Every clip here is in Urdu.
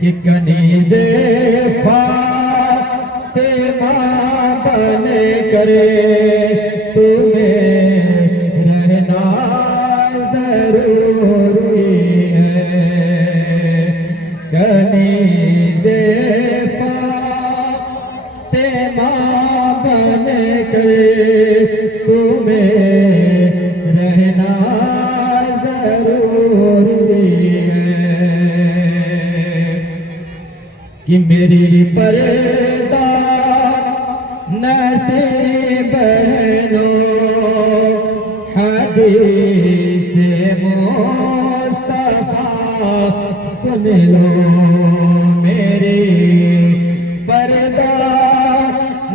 کہ کنیز فاطمہ بن کر تمہیں رہنا ضروری ہے، کنیز فاطمہ بن کر تمہیں رہنا ضروری ہے، کہ میری پردہ نصیب بہنوں حدیث مصطفیٰ سن لو، میری پردہ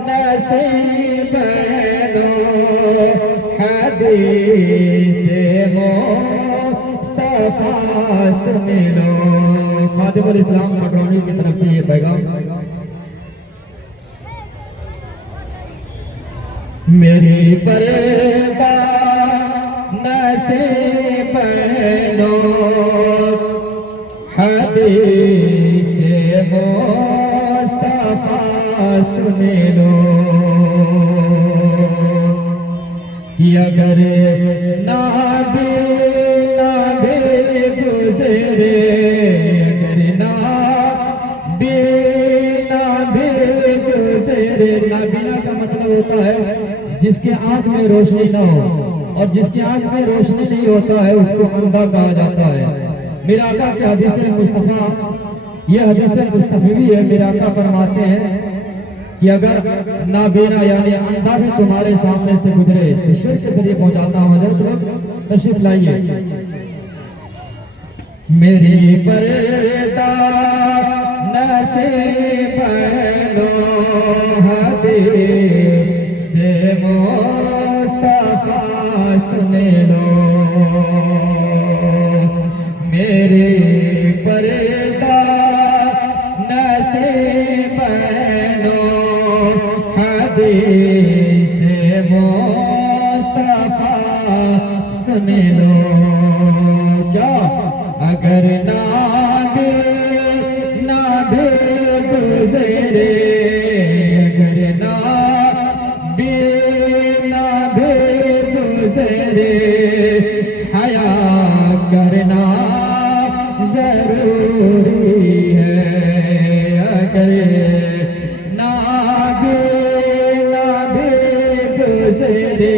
نصیب بہنوں حدیث مصطفیٰ سن لو۔ خادم الاسلام پٹرانی کی طرف سے یہ پیغام، میری پردہ نصیب بہنوں حدیث مصطفیٰ سن لو، کہ اگر نبی گزرے، اگر نبی گزرے، نابینا کا مطلب ہوتا ہے جس کے آنکھ میں روشنی نہ ہو، اور جس کی آنکھ میں روشنی نہیں ہوتا ہے اس کو اندھا کہا جاتا ہے۔ میرے آقا کے حدیث مصطفیٰ، یہ حدیث مصطفی ہے، میرے آقا فرماتے ہیں کہ اگر نابینا یعنی اندھا بھی تمہارے سامنے سے گزرے تو شرک کے ذریعے پہنچاتا ہوں۔ حضرت لوگ تشریف لائیے۔ میری پردہ نصیب بہنوں حدیث مصطفیٰ سن لو، میری پردہ نصیب بہنوں حدیث مصطفیٰ سن لو، کیا اگر نبی گزرے، اگر نبی گزرے، حیا کرنا ضروری ہے، اگر نبی گزرے،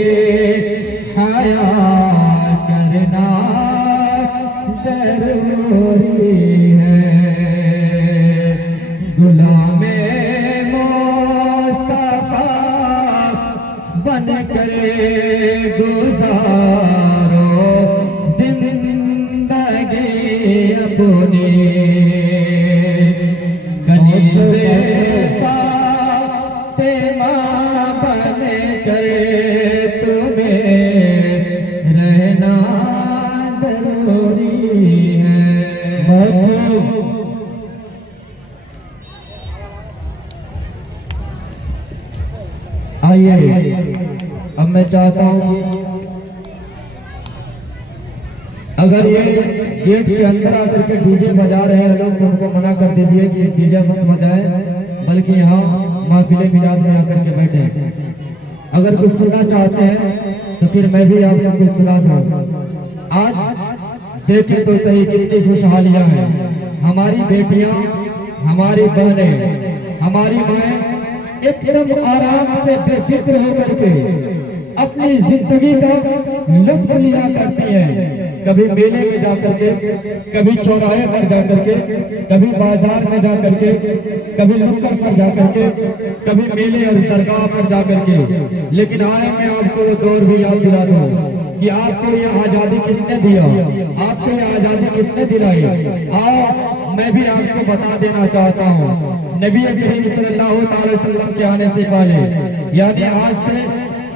حیا کرنا ضروری ہے، غلام مصطفیٰ بن کر گزارو زندگی اپنی، کنیز فاطمہ بن کر تمہیں رہنا ضروری ہے۔ آئیے، اب میں چاہتا ہوں کہ اگر یہ گیٹ کے اندر آ کر کے ڈی جے بجا رہے ہیں لوگ تو ان کو منع کر دیجئے کہ ڈی جے مت بجائے، بلکہ یہاں محفل میلاد میں آ کر کے بیٹھے۔ اگر کچھ سننا چاہتے ہیں تو پھر میں بھی آپ کو کچھ سنا دوں۔ آج دیکھیں تو صحیح کتنی خوشحالیاں ہیں، ہماری بیٹیاں، ہماری بہنیں، ہماری مائیں ایک دم آرام سے بے فکر ہو کر کے اپنی زندگی کا لطف لیا کرتی ہیں، کبھی میلے میں جا کر کے، کبھی چوراہے پر جا کر کے، کبھی بازار میں جا کر کے، کبھی لنگر پر جا کر کے، کبھی میلے اور درگاہ پر جا کر کے۔ لیکن آئے میں آپ کو وہ دور بھی یاد دلا دوں کہ آپ کو یہ آزادی کس نے دیا، آپ کو یہ آزادی کس نے دلائی۔ آؤ میں بھی آپ کو بتا دینا چاہتا ہوں، نبی کریم صلی اللہ علیہ وسلم کے آنے سے پہلے، یعنی آج سے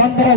1500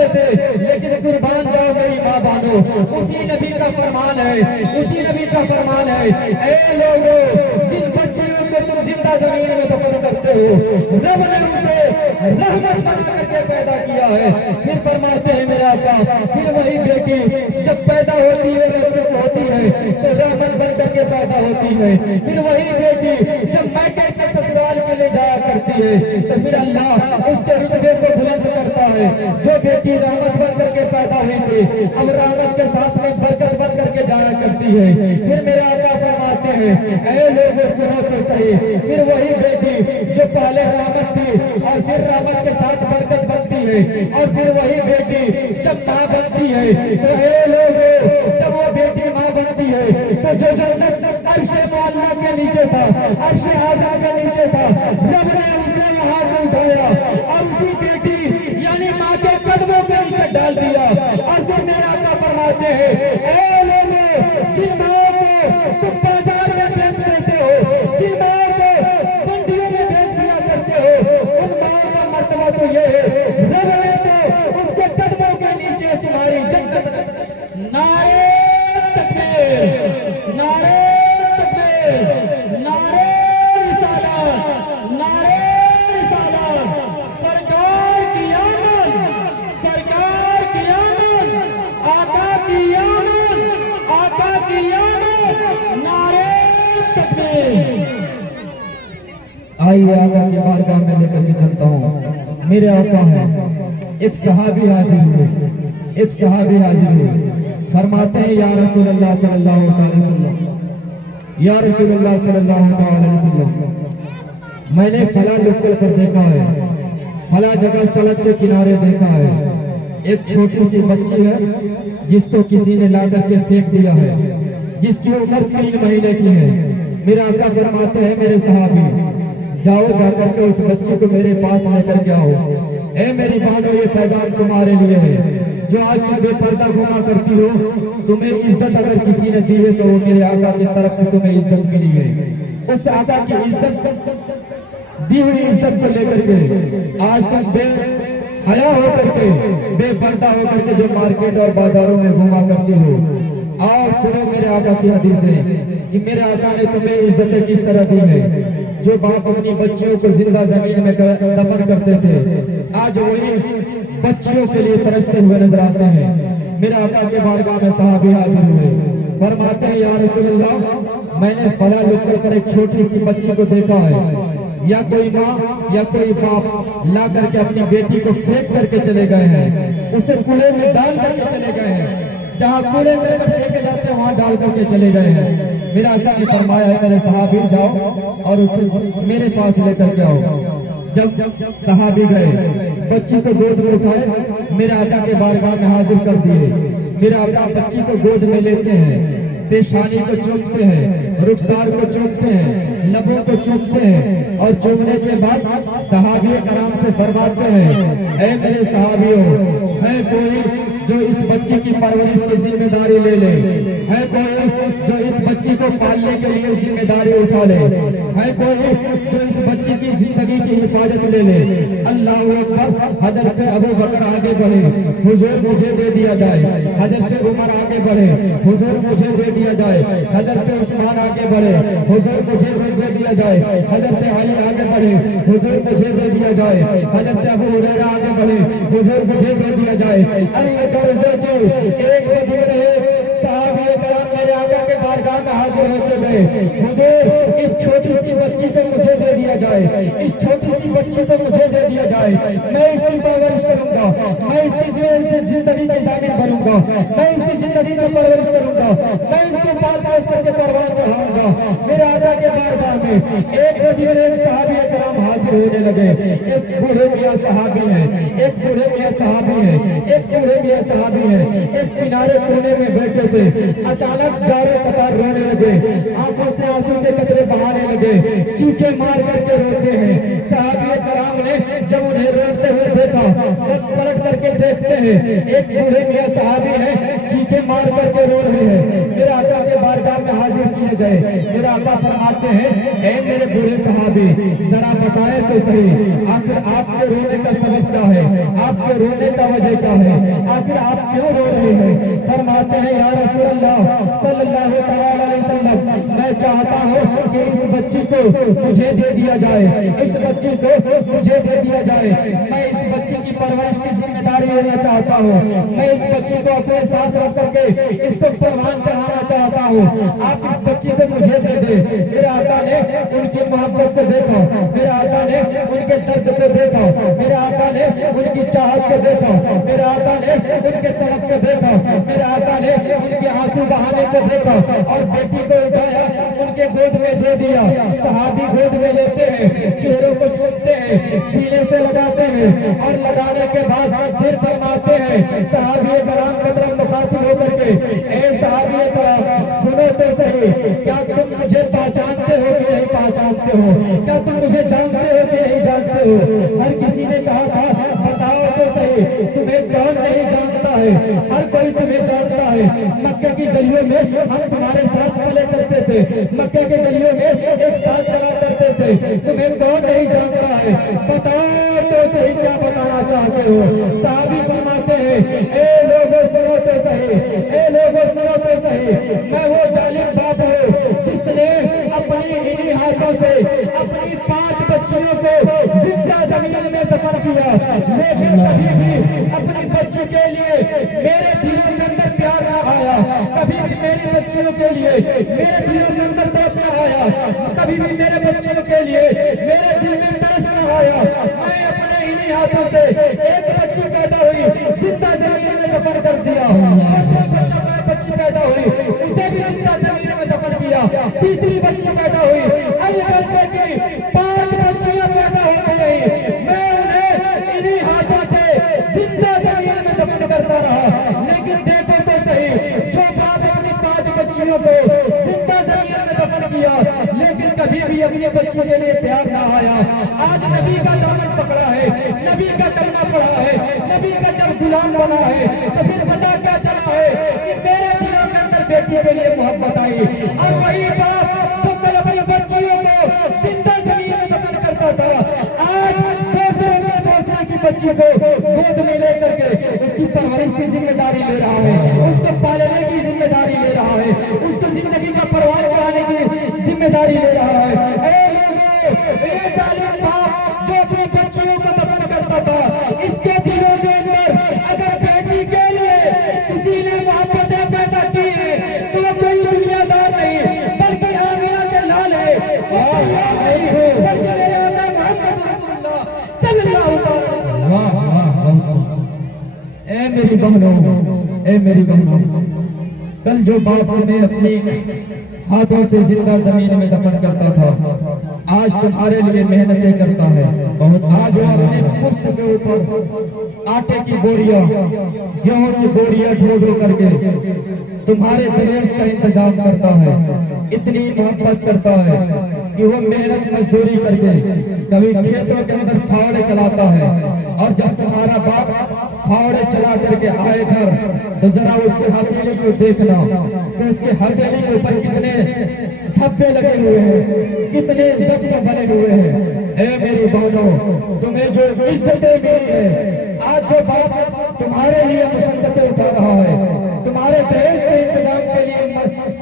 کرتے تھے لیکن قربان جاؤ میری ماں بانو، اسی نبی کا فرمان ہے، اسی نبی کا فرمان ہے، اے لوگوں جن بچیوں کو تم زندہ زمین میں دفن کرتے ہو رب نے اسے رحمت بنا کر کے پیدا کیا ہے۔ پھر فرماتے ہیں میرے آقا پھر وہی بیٹی جب پیدا ہوتی ہے ہوتی ہے تو رحمت بن کر کے پیدا ہوتی ہے، پھر وہی بیٹی جب میکے سے سسرال کے لے جایا کرتی ہے تو پھر اللہ اس کے رتبے کو بلند کرتا ہے۔ جو بیٹی رحمت بن کر کے پیدا ہوئی تھی اب رحمت کے ساتھ میں برکت بن کر کے جایا کرتی ہے۔ پھر میرے آقا فرماتے ہیں اے لوگوں سنو تو صحیح، پھر وہی بیٹی جو پہلے رحمت تھی اور پھر رحمت کے ساتھ برکت بنتی ہے، اور پھر وہی بیٹی جب ماں بنتی ہے تو اے لوگوں جب وہ بیٹی ماں بنتی ہے تو جو جنت عرش معلیٰ کے نیچے تھا، عرش اعظم کے نیچے تھا، رب نے اسے وہاں سے اٹھایا اور اسی بیٹی یعنی ماں کے قدموں کے نیچے ڈال دیا۔ اور پھر میرے آقا فرماتے ہیں اے لوگوں جن ماں کو تم بازار میں بیچ دیتے ہو، جن ماں کو منڈیوں میں بیچ دیا کرتے ہو، ان ماں کا مرتبہ تو یہ ہے رب نے تو اس کے قدموں کے نیچے تمہاری جنت۔ نعرہ تکبیر، نعرہ تکبیر، نعرہ رسالت، نعرہ رسالت، سرکار کی آمد، سرکار کی آمد، آقا کی آمد، آقا کی آمد، نعرہ تکبیر۔ آئیے آقا کی بارگاہ میں لے کر کے چلتا ہوں۔ میرے آقا ہیں، ایک صحابی حاضر ہوئے، ایک صحابی حاضر ہوئے، فرماتے ہیں یا رسول اللہ صلی اللہ علیہ وسلم، یا رسول اللہ صلی اللہ علیہ وسلم، میں نے فلاں نکل پر دیکھا ہے، فلاں جگہ سڑک کے کنارے دیکھا ہے، ایک چھوٹی سی بچی ہے جس کو کسی نے لا کر کے پھینک دیا ہے، جس کی عمر 3 مہینے کی ہے۔ میرا آقا فرماتے ہیں میرے صحابی جاؤ جا کر کے اس بچی کو میرے پاس لے کر کے آؤ۔ اے میری بہنوں یہ پیغام تمہارے لیے ہے جو آج تم بے پردہ گھوما کرتی ہو، تمہیں عزت اگر کسی نے دی ہے تو وہ میرے آقا کی طرف سے تمہیں عزت ملی ہے۔ اس آقا کی عزت دی ہوئی عزت کو لے کر کے آج تم بے حیا ہو کر کے بے پردہ ہو کر کے جو مارکیٹ اور بازاروں میں گھوما کرتی ہو، آؤ سنو میرے آقا کی حدیث ہے کہ میرے آقا نے تمہیں عزت کس طرح دی ہے۔ جو باپ اپنی بچیوں کو زندہ زمین میں دفن کرتے تھے آج وہی بچیوں کے لیے ترستے ہوئے نظر آتے ہیں۔ میرے آقا کے بارگاہ میں صحابی حاضر ہوئے، فرماتے ہیں یا رسول اللہ میں نے فلاں نکل پر ایک چھوٹی سی بچی کو دیکھا ہے، یا کوئی ماں یا کوئی باپ لا کر کے اپنی بیٹی کو پھینک کر کے چلے گئے ہیں، اسے کوڑے میں ڈال کر کے چلے گئے ہیں، جہاں کوڑے میں پھینکے جاتے ہیں وہاں ڈال کر کے چلے گئے ہیں۔ میرا آقا نے فرمایا ہے میرے صحابی جاؤ اور اسے میرے پاس لے کر کے آؤ۔ جب صحابی گئے بچی کو گود میں اٹھائے میرے آقا کے بارگاہ میں حاضر کر دیے۔ میرے آقا بچی کو گود میں لیتے ہیں، پیشانی کو چومتے ہیں، رخسار کو چومتے ہیں، لبوں کو چومتے ہیں، اور چومنے کے بعد صحابی کرام سے فرماتے ہیں اے میرے صحابیوں ہے کوئی جو اس بچی کی پرورش کی ذمہ داری لے لے، ہے کوئی جو اس بچی کو پالنے کے لیے ذمہ داری اٹھا لے، ہے کوئی جو اس بچی کی زندگی کی حفاظت لے لے۔ اللہ اکبر۔ حضرت ابو بکر آگے بڑھے، حضور مجھے دے دیا جائے۔ حضرت عمر آگے بڑھے، حضور مجھے دے دیا جائے۔ حضرت عثمان آگے بڑھے، حضور مجھے دے دیا جائے۔ حضرت علی آگے بڑھے، حضور مجھے دے دیا جائے۔ حضرت ابو ہریرہ آگے بڑھے، حضور مجھے دے دیا جائے۔ ایک بدر صحابہ کرام میرے آقا کے بارگاہ میں حاضر ہوتے گئے، حضور اس چھوٹی سی بچی کو مجھے دے دیا جائے، اس چھوٹی سی بچی کو مجھے دے دیا جائے، میں اس کی پرورش کروں گا، میں اس کی زندگی کی ضامن بنوں گا، میں اس کی زندگی کو پرورش کروں گا، میں اس کو پال پوس کر کے پروان چڑھاؤں گا۔ میرے آقا کے بارگاہ میں ایک بدر ایک صحابی کرام حاضر ہونے لگے۔ ایک بوڑھے میاں صحابی ہے، ایک بوڑھے میاں صحابی ہے، ایک بوڑھے میاں صحابی ہے، ایک کنارے کونے میں بیٹھے تھے، اچانک جارے قطار رونے لگے، آنکھوں سے آنسو کے قطرے بہانے لگے، چیخیں مار کر کے روتے ہیں۔ صحابہ کرام نے جب انہیں روتے ہوئے دیکھا تب پلٹ کر کے دیکھتے ہیں ایک بوڑھے میاں صحابی ہے چیخیں مار کر کے رو رہے ہیں۔ میرے آقا کے بارگاہ میں حاضر کیے گئے۔ میرے آقا فرماتے ہیں اے میرے بوڑھے صحابی ذرا بتائیں تو صحیح آخر آپ کے رونے کا سبب کیا ہے؟ آپ کے رونے کا وجہ کیا ہے؟ آخر آپ کیوں رو رہے ہیں؟ فرماتے ہیں یا رسول اللہ صلی اللہ علیہ وسلم میں چاہتا ہوں کہ اس بچی کو مجھے دے دیا جائے، اس بچی کو مجھے دے دیا جائے، میں اس بچی کی پرورش کی ذمہ داری لینا چاہتا ہوں، میں اس بچی کو اپنے ساتھ رکھ کر کے اس کو قربان چڑھانا چاہتا ہوں، آپ اس بچی کو مجھے دے دیں۔ میرے آقا نے ان کی محبت کو دیکھا، میرے آقا نے ان کے درد کو دیکھا، میرے آقا نے ان کی چاہت کو دیکھا، میرے آقا نے ان کے طلب کو دیکھا، میرے آقا نے ان کے آنسو بہانے کو دیکھا اور بیٹی کو اٹھایا، ان کے گود میں دے دیا۔ صحابی گود میں لیتے ہیں، چہروں کو چومتے ہیں، سینے سے لگاتے ہیں اور لگانے کے بعد پھر فرماتے ہیں صحابی کرام کی طرف مخاطب ہو کر کے، اے صحابی کرام سنو تو صحیح، کیا تم مجھے پہچانتے ہو کہ نہیں پہچانتے ہو؟ کیا تم مجھے جانتے ہو کہ نہیں جانتے ہو؟ ہر کسی نے کہا تھا بتاؤ تو صحیح، تمہیں کون نہیں جانتا ہے؟ ہر کوئی تمہیں جانتا ہے، مکہ کی گلیوں میں ہم تمہارے ساتھ پلے کرتے تھے، مکہ کے گلیوں میں ایک ساتھ چلا کرتے تھے، تمہیں کون نہیں جانتا ہے؟ بتاؤ تو صحیح کیا بتانا چاہتے ہو؟ صحابی فرماتے ہیں اے لوگوں سنو تو صحیح، اے لوگوں سنو تو صحیح، میں وہ ظالم باپ ہوں جس نے اپنی انہی ہاتھوں سے اپنی 5 بچیوں کو زندہ زمین میں دفن کیا، لیکن کبھی بھی اپنی بچی کے لیے میرے دلوں کے اندر پیار نہ آیا، کبھی بھی میری بچیوں کے لیے میرے دلوں کے اندر تڑپ نہ آیا، کبھی بھی میرے بچیوں کے لیے میرے دل میں ترس نہ آیا۔ میں اپنے انہی ہاتھوں سے ایک بچی پیدا ہوئی زندہ زمین میں دفن کر دیا، دوسرا بچی پیدا ہوئی اسے بھی زندہ زمین میں دفن کیا، تیسری بچی پیدا ہوئی، البتہ کی 5 بچیاں پیدا ہو گئی، میں انہیں انہی ہاتھوں سے زندہ زمین میں دفن کرتا رہا۔ لیکن دیکھو تو صحیح، جو باپ اپنی 5 بچیوں کو زندہ زمین میں دفن کیا لیکن کبھی بھی اپنی بچی کے لیے پیار نہ آیا، آج نبی کا دامن پکڑا ہے، نبی کا کلمہ پڑھا ہے، نبی کا جب غلام بنا ہے تو پھر پتا کیا چلا ہے کہ میرے دلوں کے اندر بیٹی کے لیے محبت آئی، اور وہی باپ جو کل اپنی بچیوں کو زندہ زمین میں دفن کرتا تھا آج دوسرے کی بچی کو گود میں لے کر کے اس کی پرورش کی ذمہ داری لے رہا ہے، اس کو پالنے کی ذمہ داری لے رہا ہے، اس کو زندگی کا پروان چڑھانے کی ذمہ داری لے رہا ہے۔ اے لوگوں، یہ ظالم باپ جو اپنی بچیوں کو دفن کرتا تھا، اس کے دلوں کے اندر اگر بیٹی کے لیے کسی نے محبتیں پیدا کی ہیں تو وہ کوئی دنیا دار نہیں بلکہ آمینہ کے لال ہے، وہ اللہ نہیں ہے بلکہ میرے آقا محمد رسول اللہ صلی اللہ علیہ وسلم۔ اے میری بہنوں، اے میری بہنوں، کل جو باپ تمہیں اپنی ہاتھوں سے زندہ زمین میں دفن کرتا تھا آج تمہارے لیے محنتیں کرتا ہے، آج وہ اپنے پشت کے اوپر آٹے کی بوریاں گیہوں کی بوریاں ڈھو ڈھو کر کے تمہارے دہیز کا انتظام کرتا ہے، اتنی محبت کرتا ہے کہ وہ محنت مزدوری کر کے کبھی کھیتوں کے اندر فاوڑے چلاتا ہے، اور جب تمہارا باپ فاوڑے چلا کر کے آئے گھر تو ذرا اس کے ہتھیلی کو دیکھنا کہ اس کے ہتھیلی کے اوپر کتنے دھبے لگے ہوئے ہیں، کتنے زخم بنے ہوئے ہیں۔ اے میری بہنوں، تمہیں جو عزتیں ملی ہے، آج جو باپ تمہارے لیے مشقتیں اٹھا رہا ہے، تمہارے دہیز کے انتظام کے لیے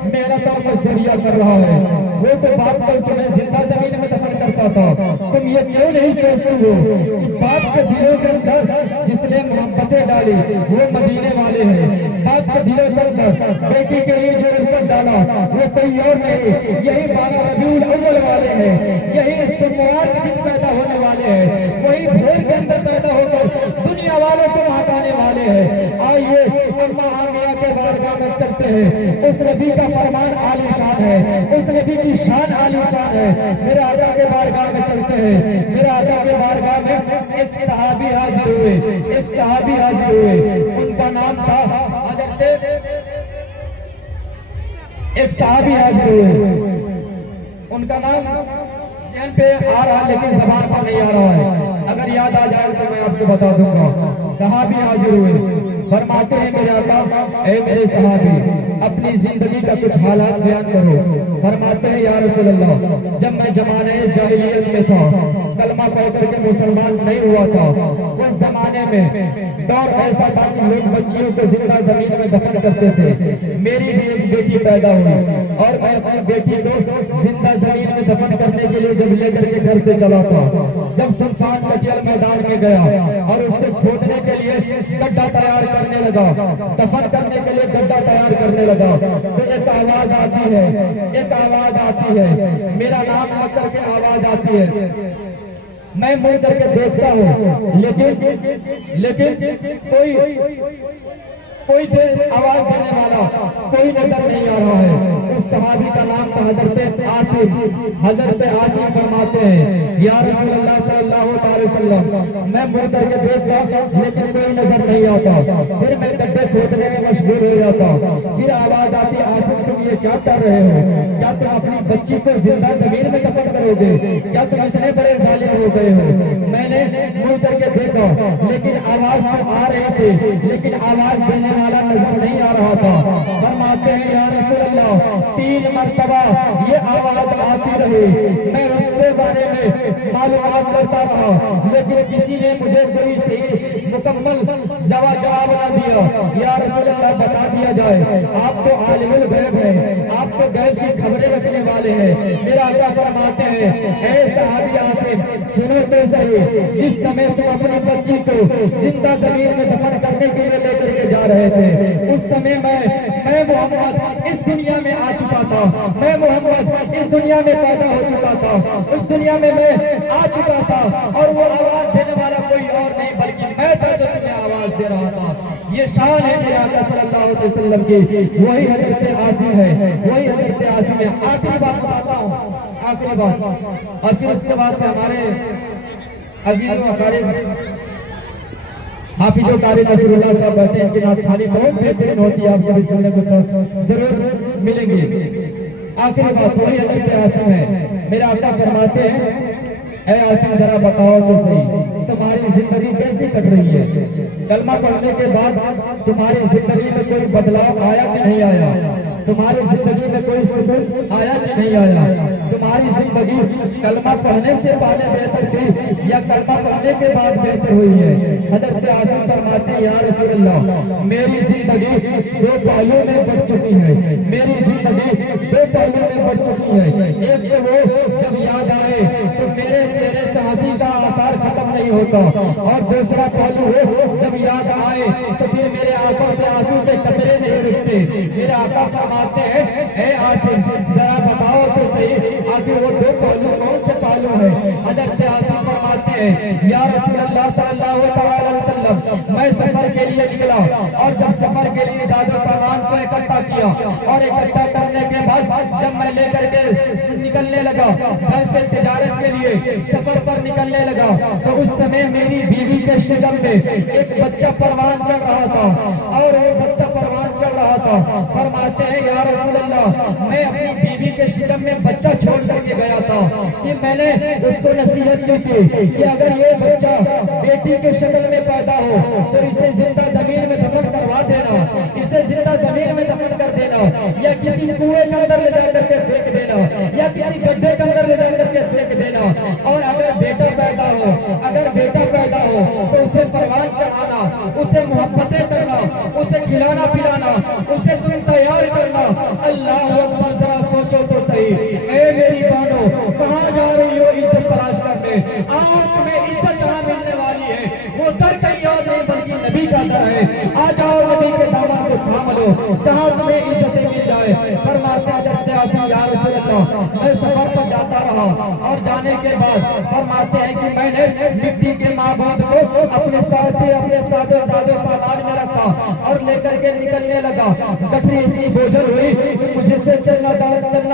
محنت اور مزدوریاں کر رہا ہے، وہ تو باپ کل تمہیں زندہ زمین میں دفن کرتا تھا۔ تم یہ کیوں نہیں سوچتی ہو کہ باپ کے دلوں کے اندر جس نے محبتیں ڈالی وہ مدینے والے ہیں، باپ کے دلوں کے اندر بیٹی کے لیے جو الفت ڈالا وہ کوئی اور نہیں، یہی 12 ربیع الاول والے ہیں، یہی سوموار کے دن پیدا ہونے والے ہیں، وہی بھور کے اندر پیدا ہو کر دنیا والوں کو مہکانے والے ہیں۔ آئیے اماں آمینہ کے بارگاہ میں چلتے ہیں، اس نبی کا فرمان عالی شان ہے، اس نبی کی شان عالی شان ہے۔ میرے آقا کے بارگاہ میں چلتے ہیں، میرے آقا کے بارگاہ میں ایک صحابی حاضر ہوئے، ایک صحابی حاضر ہوئے، ان کا نام تھا حضرت، ایک صحابی حاضر ہوئے، ان کا نام ذہن پہ آ رہا لیکن زبان پر نہیں آ رہا ہے، اگر یاد آ جائے تو میں آپ کو بتا دوں گا۔ صحابی حاضر ہوئے، فرماتے ہیں میرے آقا اے میرے صحابی اپنی زندگی کا کچھ حالات بیان کرو۔ فرماتے ہیں یا رسول اللہ جب میں زمانے جاہلیت میں تھا، کلمہ پڑھ کر کے مسلمان نہیں ہوا تھا، اس زمانے میں دور ایسا تھا کہ لوگ بچیوں کو زندہ زمین میں دفن کرتے تھے۔ میری بھی ایک بیٹی پیدا ہوئی اور میں اپنی بیٹی کو زندہ زمین میں دفن کرنے کے لیے جب لے کر کے گھر سے چلا تھا، جب سنسان چٹیل میدان میں گیا اور اس کو کھودنے کے لیے گڈھا تیار کرنے لگا، دفن کرنے کے لیے گڈھا تیار کرنے لگا، تو ایک آواز آتی ہے، ایک آواز آتی ہے، میرا نام لگ کر کے آواز آتی ہے۔ میں منہ کر کے دیکھتا ہوں لیکن کوئی آواز دینے والا کوئی نظر نہیں آ رہا ہے۔ اس صحابی کا نام تھا حضرت عاصم۔ حضرت عاصم فرماتے ہیں یا رسول اللہ صلی اللہ علیہ وسلم میں منہ کر کے دیکھتا لیکن کوئی نظر نہیں آتا، پھر میں گڈھے کھودنے میں مشغول ہو جاتا، پھر آواز آتی عاصم تم یہ کیا کر رہے ہو؟ کیا تم اپنی بچی کو زندہ زمین میں دفن کرو گے؟ کیا تم اتنے بڑے ظالم ہو گئے ہو؟ میں نے منہ کر کے دیکھا لیکن آواز تو آ رہی تھی لیکن آواز دینے والا نظر نہیں آ رہا تھا۔ فرماتے ہیں یا رسول اللہ 3 مرتبہ یہ آواز آتی رہی، میں اس کے بارے میں معلومات کرتا رہا لیکن کسی نے مجھے کوئی صحیح مکمل جواب نہ دیا۔ یا رسول اللہ بتا دیا جائے، آپ تو عالم الغیب ہیں، آپ تو غیب کی خبریں رکھنے والے ہیں۔ میرا آقا فرماتے ہیں اے صحابی عاصم سنو تو صحیح، جس سمے تم اپنی بچی کو زندہ زمین میں دفن کرنے کے لیے لے کر کے جا رہے تھے، اس سمے میں محمد اس دنیا میں آ چکا تھا، میں محمد اس دنیا میں پیدا ہو چکا تھا، اس دنیا میں آ چکا تھا اور وہ آواز دینے والا کوئی اور نہیں بلکہ میں تھا جو تمہیں آواز دے رہا تھا۔ یہ شان ہے میرے آقا صلی اللہ علیہ وسلم کی، وہی حضرت عاصم ہے، وہی حضرت عاصم ہے۔ آخری بات بتاتا ہوں، آخری بات، اور پھر اس کے بعد سے ہمارے عزیز و اقارب حافظ و قاری نصر اللہ صاحب بیٹھے، ان کی نعت خوانی بہت بہترین ہوتی ہے، آپ کو بھی سننے کو ضرور ملیں گے۔ آخری بات وہی حضرت عاصم ہے۔ میرے آقا فرماتے ہیں اے عاصم ذرا بتاؤ تو صحیح تمہاری زندگی کیسی کٹ رہی ہے؟ کلمہ پڑھنے کے بعد تمہاری زندگی میں کوئی بدلاؤ آیا کہ نہیں آیا؟ تمہاری زندگی میں کوئی سکون آیا کہ نہیں آیا؟ تمہاری زندگی کلمہ پڑھنے سے پہلے بہتر تھی یا کلمہ پڑھنے کے بعد بہتر ہوئی ہے؟ حضرت عاصم فرماتے ہیں یا رسول اللہ میری زندگی 2 پہلوؤں میں بڑھ چکی ہے، میری زندگی 2 پہلوؤں میں بڑھ چکی ہے۔ ایک تو وہ جب یاد آئے تو میرے چہرے سے ہنسی کا آثار ختم نہیں ہوتا، اور دوسرا پہلو ہے جب یاد آئے تو پھر میرے آنکھوں سے آنسو کے قطرے نہیں رکتے۔ میرے آقا فرماتے ہیں اے عاصم ذرا بتاؤ تو صحیح آخر وہ 2 پہلو کون سے پہلو ہیں؟ حضرت عاصم فرماتے ہیں یا رسول اللہ صلی اللہ علیہ وسلم میں سفر کے لیے نکلا، اور جب سفر کے لیے زیادہ سامان کو اکٹھا کیا اور اکٹھا کرنے کے بعد جب میں لے کر کے نکلنے لگا گھر سے تجارت کے لیے سفر پر نکلنے لگا تو اس سمے میری بیوی کے شکم میں ایک بچہ پروان چڑھ رہا تھا، اور وہ بچہ پروان چڑھ رہا تھا۔ فرماتے ہیں یا رسول اللہ میں اپنی بیوی کے شکم میں بچہ چھوڑ کر کے گیا تھا کہ میں نے اس کو نصیحت کی تھی کہ اگر یہ بچہ بیٹی کے شکل میں پیدا ہو تو اسے زندہ زمین میں دفن کروا دینا، اسے زندہ زمین میں دفن کر دینا، یا کسی کنویں کے اندر لے جا کر کے پھینک دینا، یا کسی گڈھے کے اندر لے جا کر کے پھینک دینا، اور اگر بیٹا پیدا ہو تو اسے پروان چڑھانا، اسے محبتیں کرنا، اسے کھلانا پلانا، اسے تم تیار کرنا۔ اللہ اکبر ذرا سوچو تو صحیح، اے میری بہنوں کہاں جا رہی ہو عزت تلاش کرنے؟ آج تمہیں عزت جہاں ملنے والی ہے وہ در کہیں اور نہیں بلکہ نبی کا در ہے۔ آ جاؤ نبی کے دامن کو تھام لو جہاں تمہیں عزتیں مل جائے۔ فرماتے حضرت عاصم یا رسول اللہ میں سفر پر جاتا رہا، اور جانے کے بعد فرماتے ہیں کہ میں نے مٹی کے معبود کو اپنے سادے سامان میں رکھا اور لے کر کے نکلنے لگا۔ گٹری اتنی بوجھل ہوئی کہ مجھے سے چلنا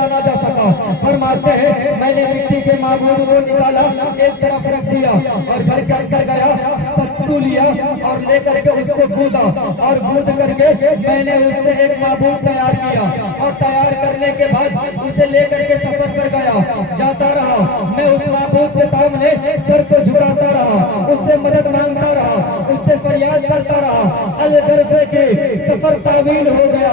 نہ جا سکا۔ فرماتے ہیں میں نے مٹی کے معبود کو نکالا، ایک طرف رکھ دیا اور گھر کے اندر گیا، ستو لیا اور لے کر کے اس کو گودا، اور گود کر کے میں نے اس سے ایک معبود تیار کیا، اور تیار کرنے کے بعد اسے لے کر کے سفر پر گیا، جاتا رہا۔ میں اس معبود کے سامنے سر کو جھکاتا رہا، اس سے مدد مانگتا رہا، اس سے فریاد کرتا رہا، الغرض کہ سفر طویل ہو گیا،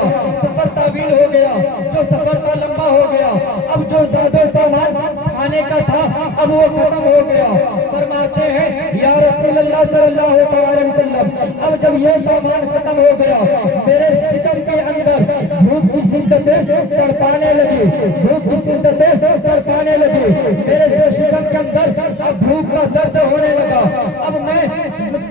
تھا اب وہ ختم ہو گیا. فرماتے ہیں یا رسول اللہ صلی اللہ علیہ وسلم اب جب یہ سامان ختم ہو گیا میرے شکم کے اندر بھوک کی شدتیں تڑپانے لگی, بھوک کی شدتیں تڑپانے لگی. میرے جو شکم کے اندر اب بھوک کا درد ہونے لگا. اب میں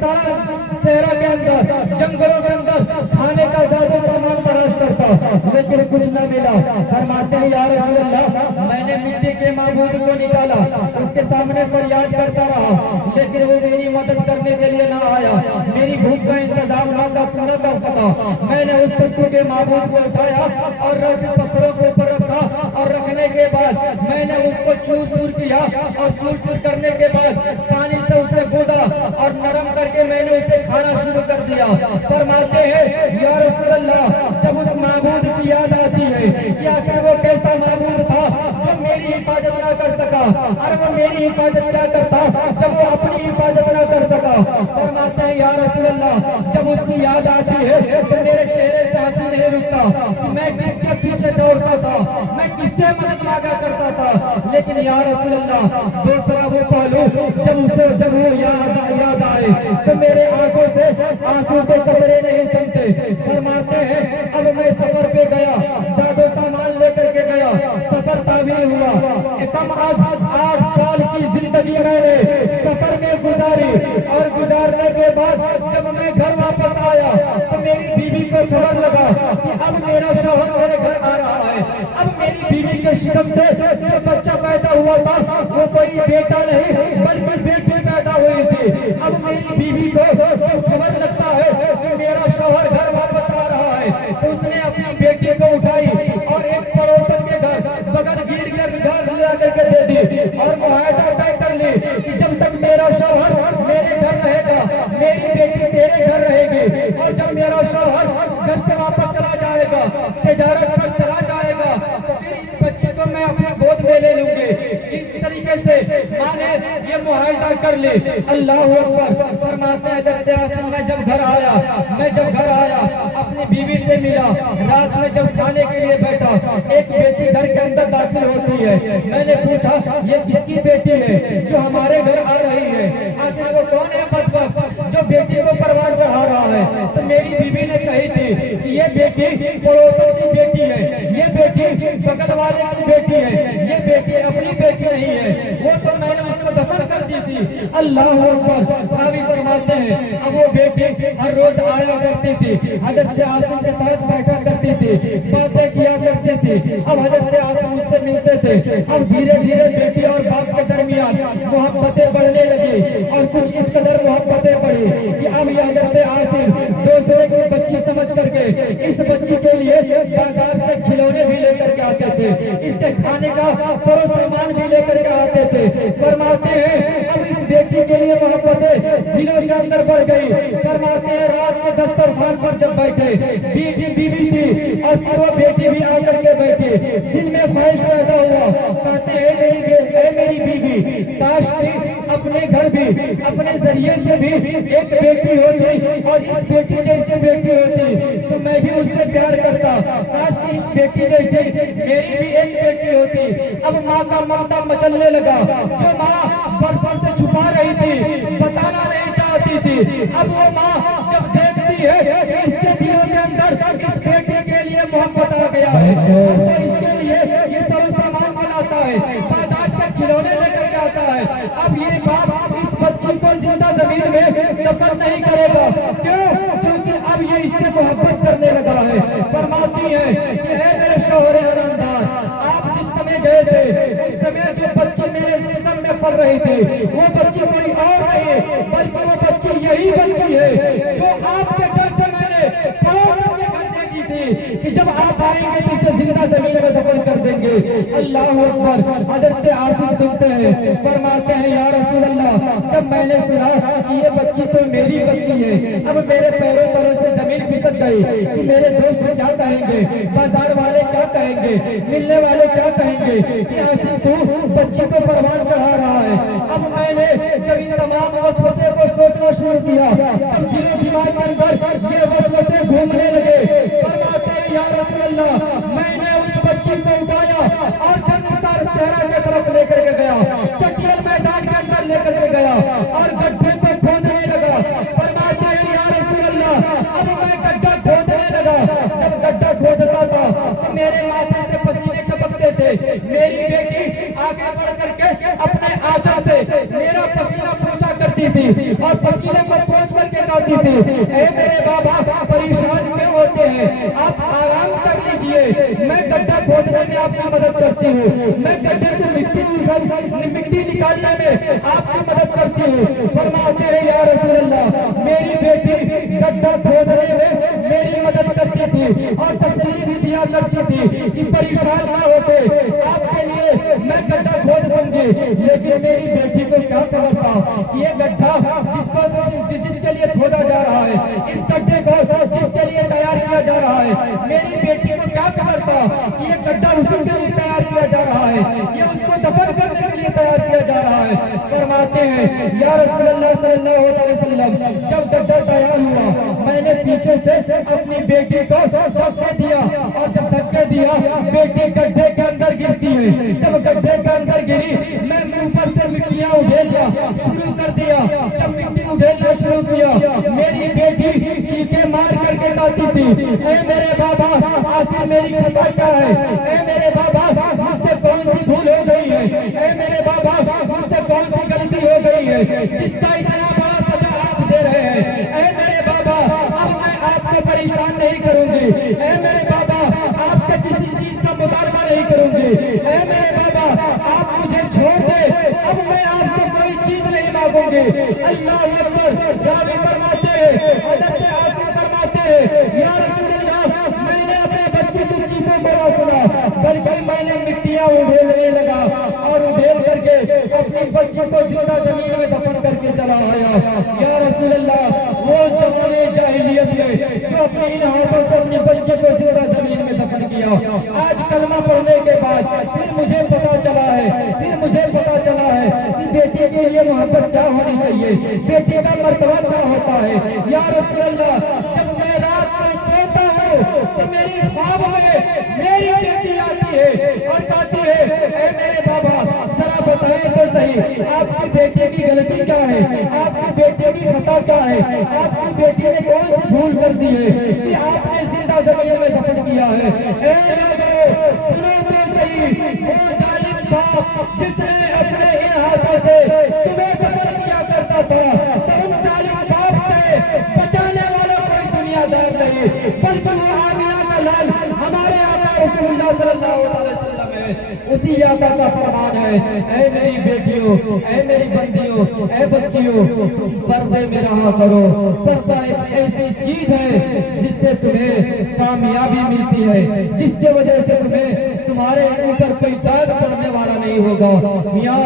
سارا صحرا کے اندر جنگلوں کے اندر کھانے کا زیادہ سامان تلاش کرتا لیکن کچھ نہ ملا. فرماتے ہیں یا رسول اللہ میں نے مٹی کے معبود کو نکالا, اس کے سامنے فریاد کرتا رہا لیکن وہ میری مدد کرنے کے لیے نہ آیا, میری بھوک کا انتظام نہ کر سکا. میں نے اس ستو کے معبود کو اٹھایا اور رکھ پتھروں کے اوپر رکھا اور رکھنے کے بعد میں نے اس کو چور چور کیا اور چور چور کرنے کے بعد پانی سے اسے گودا اور نرم کر کے میں نے اسے کھانا شروع کر دیا. فرماتے ہیں یا رسول اللہ جب اس معبود کی یاد آتی ہے کہ آخر وہ کیسا معبود تھا جو میری حفاظت نہ کر سکا, اور وہ میری حفاظت کیا کرتا جب وہ اپنی حفاظت نہ کر سکا. فرماتے ہیں یا رسول اللہ جب اس کی یاد آتی ہے تو میرے چہرے سے ہنسی نہیں رکتا کہ میں کس کے پیچھے دوڑتا تھا, میں کس سے مدد مانگا کرتا تھا. لیکن یا رسول اللہ دوسرا وہ پہلو جب وہ یاد آئے تو میرے آنکھوں سے آنسو کے قطرے نہیں تھمتے. فرماتے ہیں اب میں سفر پہ گیا, زیادہ سامان لے کر کے گیا, سفر تعبیر ہوا. کم از 8 سال کی زندگی میں نے سفر میں گزاری اور گزارنے کے بعد جب میں گھر واپس آیا تو میری بیوی کو خبر لگا کہ اب میرا شوہر میرے گھر آ رہا ہے. اب میری بیوی کے شکم سے جو بچہ پیدا ہوا تھا وہ کوئی بیٹا نہیں بلکہ بیٹی پیدا ہوئی تھی. اب میری بیوی کو جب خبر لگتا ہے کہ میرا شوہر گھر واپس آ رہا ہے تو اس نے اپنی بیٹی کو اٹھائی اور ایک پڑوسن کے گھر بغل گیر کر گھر لے کر کے دے دی اور معاہدہ طے کر لی کہ جب تک میرا شوہر میرے گھر رہے گا میری بیٹی تیرے گھر رہے گی, اور جب میرا شوہر گھر سے واپس چلا جائے گا تجارت پر چلا جائے گا تو پھر اس بچے کو میں اپنے گود میں لے لوں گی. اس طریقے سے ماں نے یہ معاہدہ کر لی. اللہ اکبر. فرماتے ہیں حضرت عاصم میں جب گھر آیا اپنی بیوی سے ملا, رات میں جب کھانے کے لیے بیٹھا ایک بیٹی گھر کے اندر داخل ہوتی ہے. میں نے پوچھا یہ کس کی بیٹی ہے جو ہمارے گھر آ رہی ہے, آخر وہ کون ہے بدبخت جو بیٹی کو پروان چڑھا رہا ہے. تو میری بیوی نے کہی تھی کہ یہ بیٹی پڑوسن کی بیٹی ہے, یہ بیٹی بغل والے کی بیٹی ہے, یہ بیٹی اپنی بیٹی نہیں ہے, وہ تو میں نے اس کو دفن کر دی تھی. اللہ اکبر. راوی فرماتے ہیں اب وہ بیٹی ہر روز آیا کرتی تھی, حضرت عاصم کے ساتھ بیٹھا کرتی تھی, باتیں کیا کرتی تھی. اب حضرت عاصم اس سے ملتے تھے. اب دھیرے دھیرے بیٹی اور باپ کے درمیان محبتیں بڑھنے لگی اور کچھ اس قدر محبتیں بڑھی کہ اب یہ حضرت عاصم دوسرے کی بچی سمجھ کر کے اس بچی کے لیے بازار سے کھلونے بھی لے کر کے آتے تھے, اس کے کھانے کا سر و سامان بھی لے کر کے آتے تھے. فرماتے ہیں اب اس بیٹی کے لیے محبتیں دلوں کے اندر بڑھ گئی. فرماتے ہیں رات کو دسترخوان پر جب بیٹھے بیوی تھی اور پھر وہ بیٹی بھی آ کر کے بیٹھی, دل میں خواہش پیدا ہوا. کہتے ہیں اے میری بیوی کاش کی اپنے گھر بھی اپنے ذریعے سے بھی ایک بیٹی ہوتی اور اس بیٹی جیسی بیٹی ہوتی تو میں بھی اس سے پیار کرتا. کاش کی اس بیٹی جیسی میری بھی ایک بیٹی ہوتی. اب ماں کا ممتا مچلنے لگا جو ماں برسوں سے چھپا رہی تھی, بتانا نہیں چاہتی تھی. اب وہ ماں جب دیکھتی ہے کہ اس کے دلوں کے اندر اس بیٹی کے لیے محبت آ گیا ہے تو اس کے لیے یہ سر سامان بناتا ہے, بازار سے کھلونے لے کر آتا ہے. اب یہ باپ اس بچی کو زندہ زمین میں دفن نہیں کرے گا. کیوں؟ کیونکہ اب یہ اس سے محبت کرنے لگا ہے. فرماتی ہے کہ اے میرے شوہر حرمدار, آپ جس سمے گئے تھے اس سمے جو بچی میرے سکم میں پڑ رہی تھی وہ بچی کوئی اور نہیں بلکہ وہ بچی یہی بچی ہے جو آپ کے گھر سے میں نے پڑوس کے گھر دے دی تھی کہ جب آپ آئیں گے تو اسے زندہ زمین میں دفن کر دیں گے. اللہ اکبر. حضرت عاصم سنتے ہیں, فرماتے ہیں یا رسول اللہ جب میں نے سنا کہ یہ بچی تو میری بچی ہے اب میرے پیروں تلے سے زمین کھسک گئی کہ میرے دوست کیا کہیں گے, بازار والے کیا کہیں گے, ملنے والے کیا کہیں گے کہ عاصم تو بچی کو پروان چڑھا رہا ہے. اب میں نے جب ان تمام وسوسے کو سوچنا شروع کیا تب دل و دماغ کے اندر یہ وسوسے گھومنے لگے. فرماتے ہیں یا رسول اللہ میں نے اس بچی کو اٹھایا اور جنت صحرا کی طرف لے کر کے گیا، چٹیل میدان کے اندر لے کر کے گیا اور گڈھے کو کھودنے لگا۔ فرماتے ہیں یا رسول اللہ اب میں گڈھا کھودنے لگا، جب گڈھا کھودتا تھا تو میرے ماتھے سے پسینے ٹپکتے تھے، میری بیٹی آگے بڑھ کر کے اپنے آنچل سے میرا پسینہ پوچھا کرتی تھی اور پسینے کو پوچھ کر کے کہتی تھی اے میرے بابا پریشان کیوں ہوتے ہیں، آپ آرام کر لیجئے، میں گڈھا کھودنے میں آپ کی مدد کرتی ہوں، میں گڈھے سے مٹی نکالنے میں آپ کی مدد کرتی ہوں۔ فرماتے ہیں یا رسول اللہ میری بیٹی گڈھا کھودنے میں میری مدد کرتی تھی اور تسلی بھی دیا کرتی تھی کہ پریشان نہ ہوتے، آپ کے لیے میں گڈھا کھود دوں گی۔ لیکن میری بیٹی کو کیا خبر تھا یہ گڈھا جس کے لیے کھودا جا رہا ہے، اس گڈھے کو جس کے لیے تیار کیا جا رہا ہے، میری بیٹی کو کیا خبر تھا کہ یہ گڈھا اسی کے لیے تیار کیا جا رہا ہے، یہ اس کو دفن کرنے کے لیے تیار کیا جا رہا ہے۔ فرماتے ہیں یا رسول اللہ صلی اللہ علیہ وسلم جب گڈھا تیار ہوا میں نے پیچھے سے اپنی بیٹی کو دھکے دیا اور جب دھکے دیا بیٹی گڈھے کے اندر گرتی ہے، جب گڈھے کے اندر گری میں اوپر سے مٹیاں اڈھیلنا شروع کر دیا، جب مٹی اڈھیلنا شروع کیا میری بیٹی چیخیں مار کر کے کہتی تھی اے میرے بابا آخر میری خطا کیا ہے، اے میرے بابا مجھ سے کون سی بھول ہو گئی ہے، اے میرے بابا مجھ سے کون سی غلطی ہو گئی ہے جس کا اتنا بڑا سزا آپ دے رہے ہیں، اے میرے بابا اب میں آپ کو پریشان نہیں کروں گی، اے میرے بابا آپ سے کسی چیز کا مطالبہ نہیں کروں گی، اے میرے بابا آپ مجھے چھوڑ دے، اب میں آپ سے کوئی چیز نہیں مانگوں گی۔ اللہ اکبر۔ راوی فرماتے ہیں حضرت عاصم فرماتے ہیں یا رسول اللہ میں نے اپنے بچے کی چیخوں کو نہ سنا بلکہ میں نے مٹیاں اڈھیلنے لگا اور اڈھیل کر کے اپنی بچے کو زندہ زمین میں دفن کر کے چلا آیا۔ یا رسول اللہ وہ زمانے جاہلیت میں جو اپنے ان ہاتھوں سے اپنے بچے کو زندہ زمین میں دفن کیا، آج کلمہ پڑھنے کے بعد پھر مجھے پتا چلا ہے کہ بیٹی کے لیے محبت کیا ہونی چاہیے، بیٹی کا مرتبہ کیا ہوتا ہے۔ یا رسول اللہ جب میں رات میں سوتا ہوں تو میری خواب میں میری بیٹی آتی ہے اور کہتی ہے اے میرے بابا ذرا بتائیں تو صحیح آپ کی بیٹی کی غلطی کیا ہے، آپ کی بیٹی کی خطا کیا ہے، آپ کی بیٹی نے کون سی بھول کر دی ہے کہ آپ نے زندہ زمین میں دفن کیا ہے۔ اے لوگو سنو تو صحیح وہ ظالم باپ جس نے اپنے ان ہاتھوں سے تمہیں دفن کیا کرتا تھا، تو ان ظالم باپ سے بچانے والا کوئی دنیا دار نہیں بلکہ وہ آمینہ کا لال ہمارے آقا رسول اللہ صلی اللہ علیہ وسلم ہے، اسی آقا کا فرمان ہے اے میری بیٹیوں، اے میری بندیوں، اے بچیوں تم پردے میں رہا کرو۔ پردہ ایک ایسی چیز ہے جس سے تمہیں کامیابی ملتی ہے، جس کے وجہ سے تمہارے اوپر کوئی داغ پڑنے والا نہیں ہوگا۔ میاں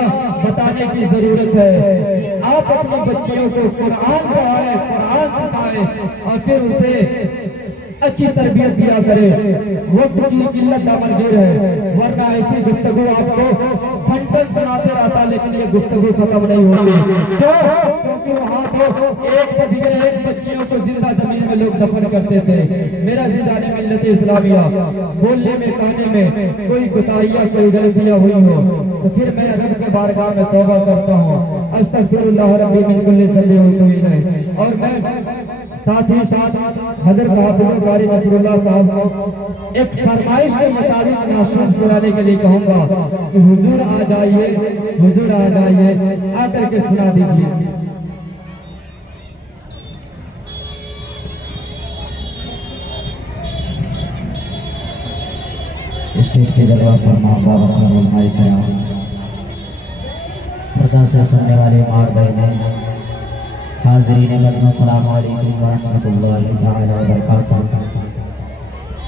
بتانے کی ضرورت ہے آپ اپنی بچیوں کو قرآن پڑھائیں، قرآن سکھائیں اور پھر اسے اچھی تربیت دیا کرے۔ وقت کی قلت دامنگیر ہے ورنہ ایسی گفتگو آپ کو گھنٹوں سناتے رہتا لیکن یہ گفتگو ختم نہیں ہوتی، کیونکہ وہاں تو ایک بدیگر ایک بچیوں کو زندہ زمین میں لوگ دفن کرتے تھے۔ میرا عزیزان ملت اسلامیہ بولنے میں کہنے میں کوئی کوتاہیاں کوئی غلطیاں ہوئی ہو تو پھر میں رب کے بارگاہ میں توبہ کرتا ہوں، استغفر اللہ ربی من کل ذنب واتوب الیہ۔ اور میں ساتھ ہی ساتھ حضرت حافظ قاری نصر اللہ صاحب کو ایک فرمائش کے مطابق نعشوں سنانے کے لیے کہوں گا کہ حضور آ جائیے، حضور آ جائیے، آ کر کے سنا دیجیے۔ اسٹیج پہ جلوہ فرما بابا علماء کرام، پردہ سے سننے والے مار بہنیں، حاضرین مجلس، السلام علیکم ورحمۃ اللہ تعالی وبرکاتہ۔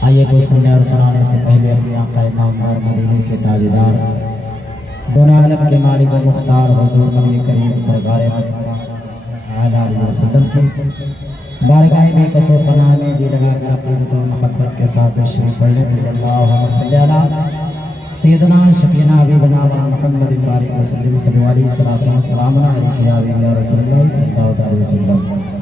آئیے کو سننے اور سنانے سے پہلے اپنے آقا نامدار مدینے کے تاجدار دونوں عالم کے مالک و مختار حضور نبی کریم سرکار مصطفیٰ علیہ وسلم کی بارگاہ میں قصو پناہ میں جی لگا کر عقیدت و محبت کے ساتھ تشریف پڑھنے کے اللہم صلی علی سیدنا شفیعنا حبیبنا محمد بارک وسلم صلی اللہ علیہ وسلم، سلام علیکہ یا حبیب یا رسول اللہ صلی اللہ علیہ وسلم۔